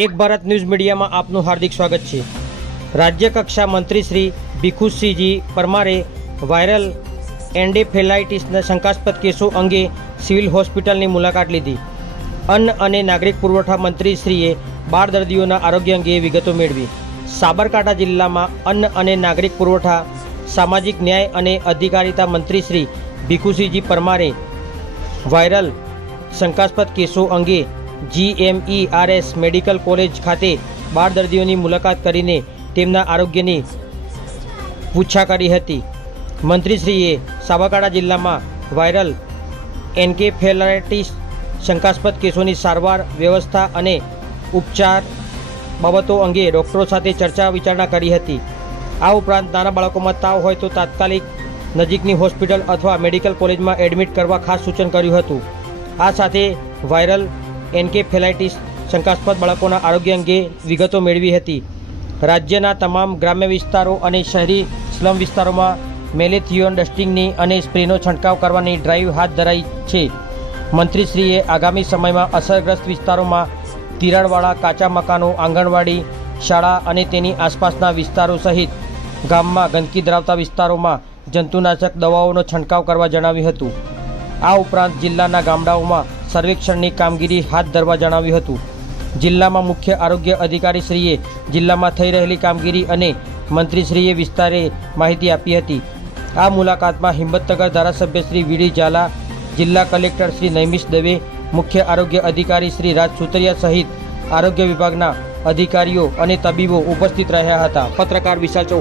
એક ભારત ન્યૂઝ મીડિયામાં આપનું હાર્દિક સ્વાગત છે। રાજ્ય કક્ષા મંત્રી શ્રી ભીખુસિંહજી પરમારે વાયરલ એન્ડેફેલાઇટિસના શંકાસ્પદ કેસો અંગે સિવિલ હોસ્પિટલની મુલાકાત લીધી। અન્ન અને નાગરિક પુરવઠા મંત્રીશ્રીએ 12 દર્દીઓના આરોગ્ય અંગે વિગતો મેળવી। સાબરકાંઠા જિલ્લામાં અન્ન અને નાગરિક પુરવઠા સામાજિક ન્યાય અને અધિકારિતા મંત્રી શ્રી ભીખુસિંહજી પરમારે વાયરલ શંકાસ્પદ કેસો અંગે GMERS મેડિકલ કોલેજ ખાતે 12 દર્દીઓની મુલાકાત કરીને તેમના આરોગ્યની પૂછા કરી હતી। મંત્રીશ્રીએ સાબરકાંઠા જિલ્લામાં વાયરલ એન્કેફેલાઇટિસ શંકાસ્પદ કેસોની સારવાર વ્યવસ્થા અને ઉપચાર બાબતો અંગે ડૉક્ટરો સાથે ચર્ચા વિચારણા કરી હતી। આ ઉપરાંત નાના બાળકોમાં તાવ હોય તો તાત્કાલિક નજીકની હોસ્પિટલ અથવા મેડિકલ કોલેજમાં એડમિટ કરવા ખાસ સૂચન કર્યું હતું। આ સાથે વાયરલ એન્કેફેલાઇટિસ શંકાસ્પદ બાળકોના આરોગ્ય અંગે વિગતો મેળવી હતી। રાજ્યના તમામ ગ્રામ્ય વિસ્તારો અને શહેરી સ્લમ વિસ્તારોમાં મેલેથિયોન ડસ્ટિંગની અને સ્પ્રેનો છંટકાવ કરવાની ડ્રાઇવ હાથ ધરાઈ છે। મંત્રીશ્રીએ આગામી સમયમાં અસરગ્રસ્ત વિસ્તારોમાં તિરાડવાળા કાચા મકાનો, આંગણવાડી, શાળા અને તેની આસપાસના વિસ્તારો સહિત ગામમાં ગંદકી ધરાવતા વિસ્તારોમાં જંતુનાશક દવાઓનો છંટકાવ કરવા જણાવ્યું હતું। આ ઉપરાંત જિલ્લાના ગામડાઓમાં સર્વેક્ષણની કામગીરી હાથ ધરવા જણાવ્યું હતું। જિલ્લામાં મુખ્ય આરોગ્ય અધિકારીશ્રીએ જિલ્લામાં થઈ રહેલી કામગીરી અને મંત્રીશ્રીએ વિસ્તારે માહિતી આપી હતી। આ મુલાકાતમાં હિંમતનગર ધારાસભ્ય શ્રી વીડી ઝાલા, જિલ્લા કલેક્ટર શ્રી નૈમિષ દવે, મુખ્ય આરોગ્ય અધિકારી શ્રી રાજ સુતરિયા સહિત આરોગ્ય વિભાગના અધિકારીઓ અને તબીબો ઉપસ્થિત રહ્યા હતા। પત્રકાર વિશાલ ચૌહાણ।